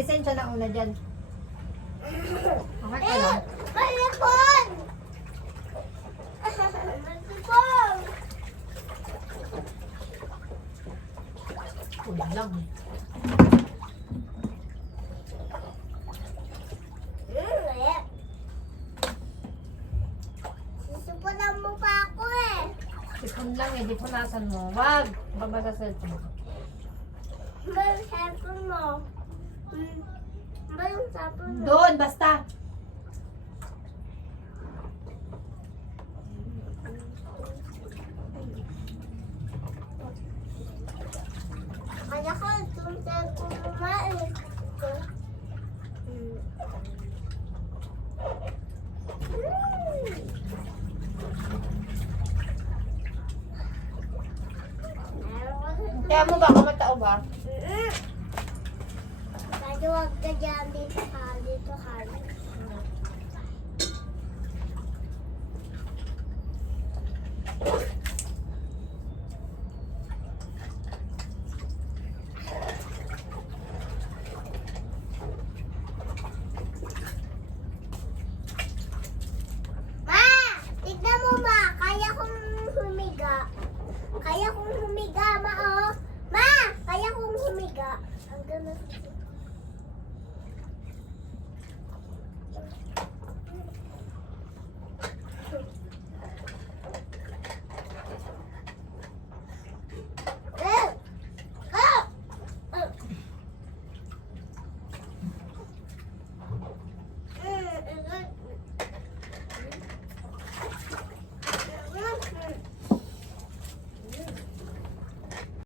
alisin siya na una dyan. Okay ka lang. Malipon! Malipon! Uy lang. Susupunan mo pa ako eh. Sipon lang eh, di punasan mo. Wag! Babasa sa cellphone. Ba yung cellphone mo? Ba yung cellphone mo? Doon, basta. Kaya ko, yung cellphone mo mait. Kaya mo ba, kamatao ba? Kaya huwag ka dyan dito ka, dito ka. Ma! Tignan mo ba? Kaya kong humiga. Kaya kong humiga, ma, oh. Ma! Kaya kong humiga. Ang ganda.